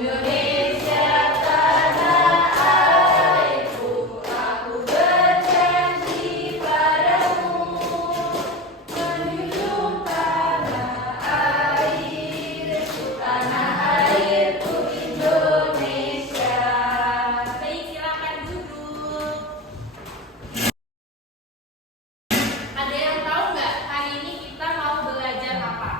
Indonesia tanah airku, aku berjanji padamu, menjunjung tanah airku Indonesia. Baik, silakan duduk. Ada yang tahu nggak hari ini kita mau belajar apa?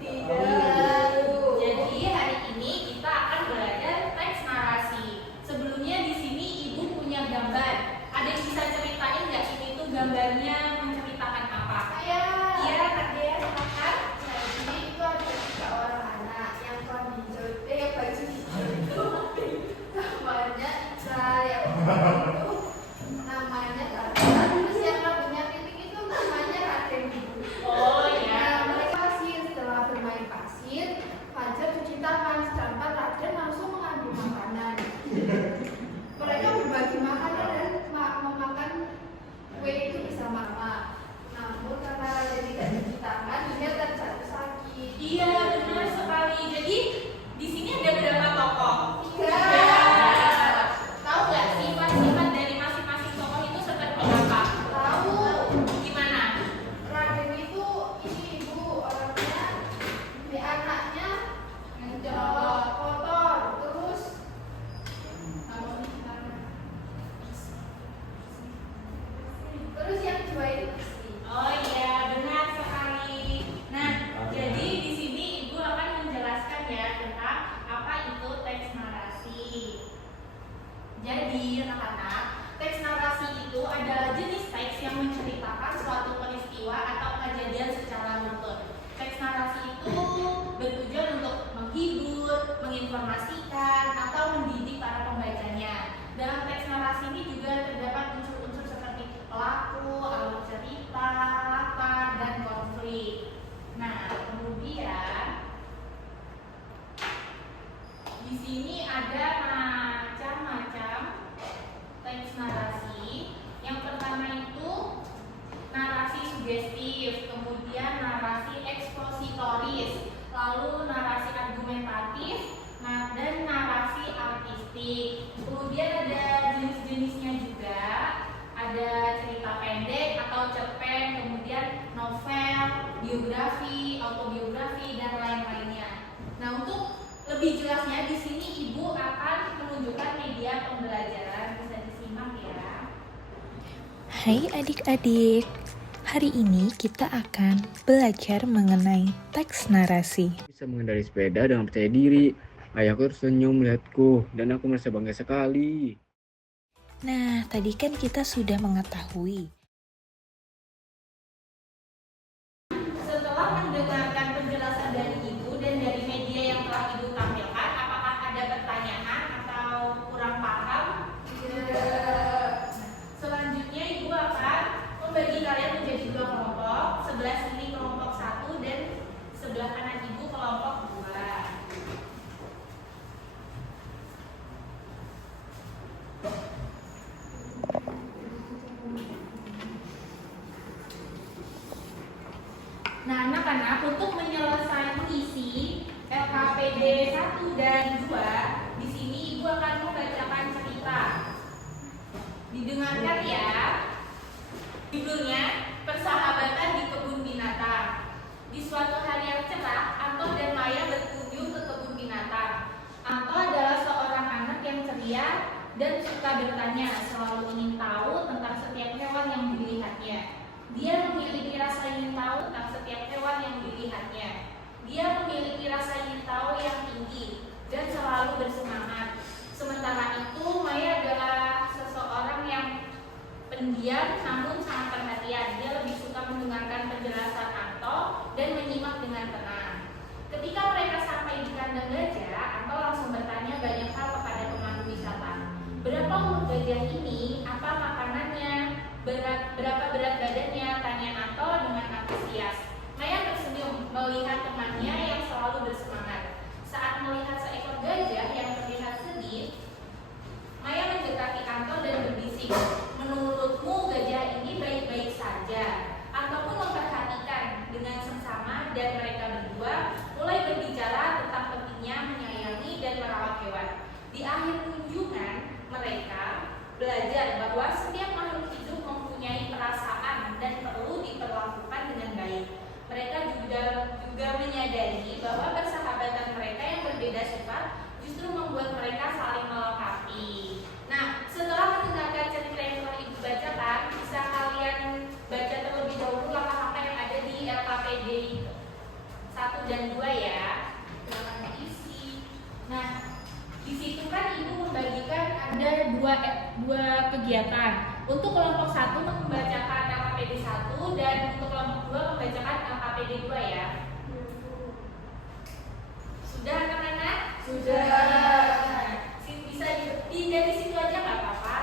Tidak. Jadi hari ini kita akan belajar teks narasi. Sebelumnya di sini ibu punya gambar. Ada yang bisa ceritain nggak ini tuh gambarnya menceritakan apa? Iya, Kak Dea, silakan. Jadi itu ada 3 orang anak yang baju hijau namanya Iqbal, yang itu namanya Tata, terus yang rambutnya titik itu namanya Raden. Oh ya. Nah, mereka pasir. Setelah bermain pasir, Fajar cuci tangan, sedangkan Raden langsung mengambil makanan. Mereka berbagi makanan dan memakan kue itu bersama-sama. Namun karena Raden tidak cuci tangan, dia terjatuh sakit. Iya, benar sekali. Jadi di sini ada berapa tokoh? Iya. Tahu nggak sifat-sifat dari masing-masing tokoh itu seperti apa? Tahu, Gimana? Raden itu ini ibu orangnya, anaknya kotor, terus yang dua itu bersih. Oh iya, benar sekali. Nah, jadi di sini ibu akan menjelaskan ya tentang apa itu teks narasi. Jadi, anak-anak, teks narasi itu adalah jenis teks yang menceritakan suatu peristiwa atau kejadian secara runtut. Teks narasi itu bertujuan untuk menghibur, menginformasikan, atau mendidik para pembacanya. Dalam teks narasi ini juga terdapat unsur-unsur seperti pelaku, alur cerita, latar, dan konflik. Nah, kemudian di sini ada macam-macam teks narasi. Yang pertama itu narasi sugestif, kemudian narasi ekspositoris, lalu narasi argumentatif, dan narasi artistik. Kemudian ada jenis-jenisnya juga. Ada cerita pendek atau cerpen, kemudian novel, biografi, autobiografi, dan lain-lainnya. Nah, untuk lebih jelasnya di sini ibu akan menunjukkan media pembelajaran, bisa disimak ya. Hai adik-adik, hari ini kita akan belajar mengenai teks narasi. Bisa mengendarai sepeda dengan percaya diri. Ayahku tersenyum melihatku dan aku merasa bangga sekali. Nah, tadi kan kita sudah mengetahui Setelah mendengarkan penjelasan dari ibu dan dari media yang telah ibu tampilkan, apakah ada pertanyaan atau kurang paham? Selanjutnya ibu akan membagi kalian menjadi 2 kelompok. Sebelah sini kelompok 1 dan sebelah kanan ibu kelompok 2. Nah, anak-anak, untuk menyelesaikan mengisi LKPD 1 dan 2, di sini ibu akan membacakan cerita. Didengarkan ya. Judulnya Persahabatan di Kebun Binatang. Di suatu hari yang cerah, Anto dan Maya berkunjung ke kebun binatang. Anto adalah seorang anak yang ceria dan suka bertanya, selalu ingin tahu tentang setiap hewan yang dilihatnya. Dia memiliki rasa ingin tahu tentang setiap hewan yang dilihatnya. Dia memiliki rasa ingin tahu yang tinggi dan selalu bersemangat. Sementara itu, Maya adalah seseorang yang pendiam namun sangat perhatian. Dia lebih suka mendengarkan penjelasan Anto dan menyimak dengan tenang. Ketika mereka sampai di kandang gajah, Anto langsung bertanya banyak hal kepada pemandu wisata. Berapa umur gajah ini? Apa makanannya? Berapa berat badannya? Tanya Anto dengan antusias. Maya tersenyum melihat temannya yang selalu bersemangat. Saat melihat seekor gajah yang terlihat sedih, Maya mendekati Anto dan berbisik, menurutmu gajah ini baik-baik saja? Anto pun memperhatikan dengan seksama dan mereka berdua mulai berbicara tentang pentingnya menyayangi dan merawat hewan. Di akhir kunjungan, mereka belajar bahwa setiap makhluk hidup mempunyai perasaan dan perlu diperlakukan dengan baik. Mereka juga menyadari bahwa persahabatan mereka yang berbeda sifat justru membuat mereka saling melengkapi. Nah, setelah mendengarkan cerita yang telah Ibu bacakan, bisa kalian baca terlebih dahulu langkah-langkah yang ada di LKPD 1 dan 2 ya. Silakan diisi. Nah, di situ kan Ibu membagikan ada dua kegiatan. Untuk kelompok 1 membacakan LKPD 1 dan untuk kelompok 2 membacakan LKPD 2 ya. Sudah anak-anak? Sudah. Nah, bisa dari situ aja nggak apa-apa.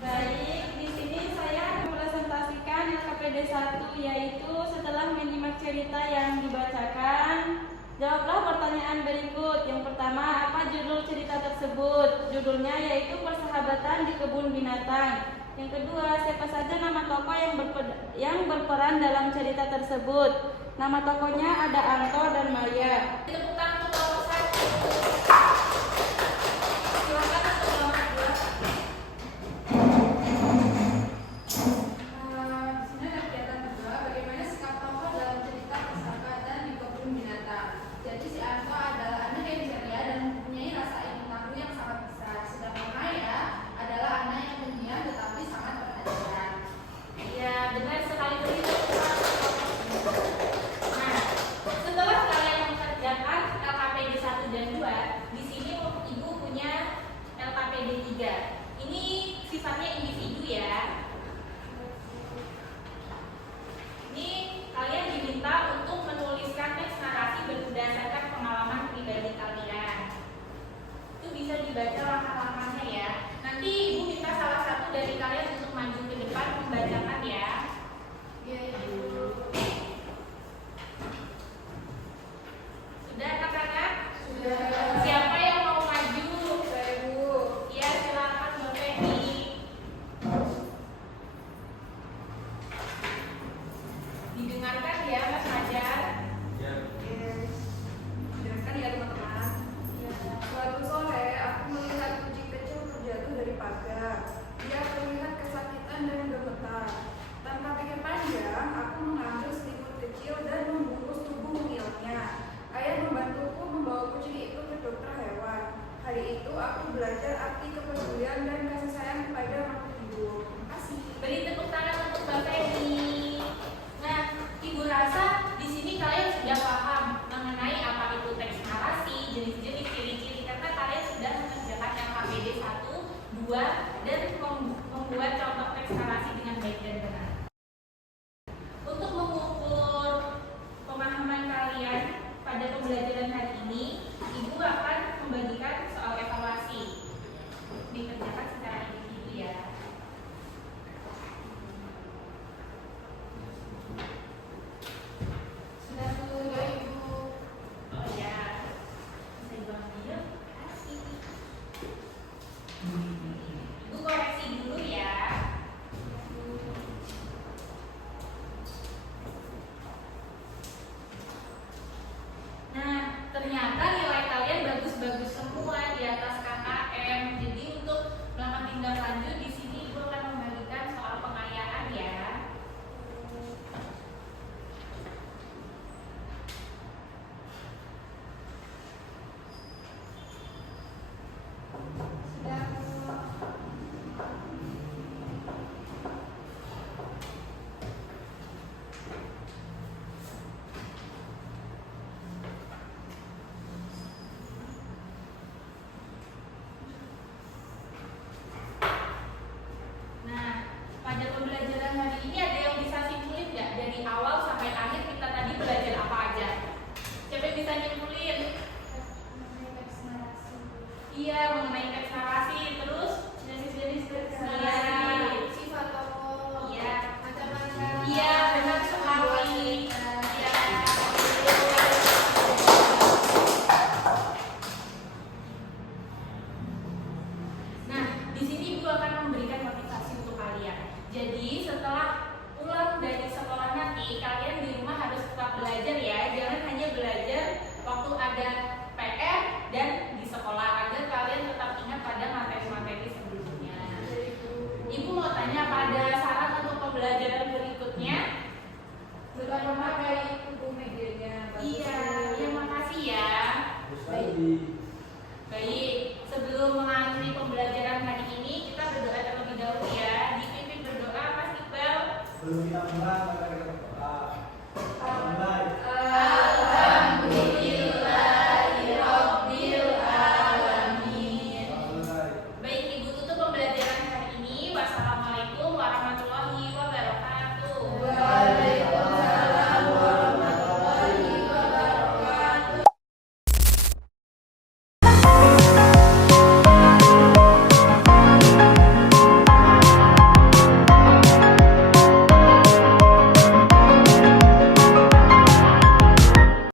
Baik, di sini saya mempresentasikan LKPD 1, yaitu setelah menyimak cerita yang dibacakan, jawablah pertanyaan berikut. Yang pertama, apa judul cerita tersebut? Judulnya yaitu Persahabatan di Kebun Binatang. Yang kedua, siapa saja nama tokoh yang berperan dalam cerita tersebut? Nama tokohnya ada Anto dan Maya. Tepuk tangan untuk kelompok 1. Silakan untuk kelompok 2. Di sini ada kegiatan kedua, bagaimana sikap tokoh dalam cerita persahabatan di kebun binatang. Jadi si Anto adalah anak yang ceria dan mempunyai rasa ingin tahu yang sangat besar. Sedangkan Maya adalah anak yang pendiam tetapi sangat perhatian. Iya, benar sekali beri tepuk tangan untuk kelompok 2. Nah, setelah kalian mengerjakan LKPD 1 dan 2, di sini Ibu punya LKPD 3. Ini sifatnya individu ya. Ini kalian diminta untuk menuliskan teks narasi berdasarkan pengalaman pribadi kalian. Itu bisa dibaca langkah-langkahnya ya. Nanti Ibu minta salah satu dari kalian untuk maju ke depan membacakan ya. Iya, Ibu. Sudah anak-anak? Sudah. Siapa yang mau maju? Saya, Ibu. Ya, silakan Mbak Feni. Didengarkan ya Mas Fajar. Dengarkan ya teman-teman. Suatu sore aku melihat kucing kecil terjatuh dari pagar. Dia terlihat kesakitan dan gemetar. Tanpa pikir panjang, aku mengambil selimut kecil dan membungkus tubuh mungilnya. Ayah membantuku membawa kucing itu ke dokter hewan. Hari itu aku belajar arti kepedulian dan kasih sayang kepada makhluk hidup. Terima kasih. Beri tepuk tangan untuk Mbak Feni. Nah, Ibu rasa di sini kalian sudah paham mengenai apa itu teks narasi, jenis-jenis ciri-ciri karena kalian sudah mengerjakan LKPD 1, 2 dan membuat contoh teks narasi dengan baik dan benar. Untuk mengukur pemahaman kalian pada pembelajaran hari ini, Ibu akan membagikan soal evaluasi. Dikerjakan secara individu ya. Sudah Ibu. Oh ya, bisa dibuang video. Kasih. Ibu koreksi dulu ya. Nah, ternyata nilai kalian bagus-bagus semua di atas KKM. Jadi untuk melakukan tindak lanjut di sini Ibu akan membagikan soal pengayaan ya. Sudah Bu. Nah, pada pembelajaran hari ini ada yang bisa simpulin nggak dari awal sampai akhir kita tadi belajar apa aja? Siapa yang bisa nyimpulin? Mengenai teks narasi. Iya, mengenai teks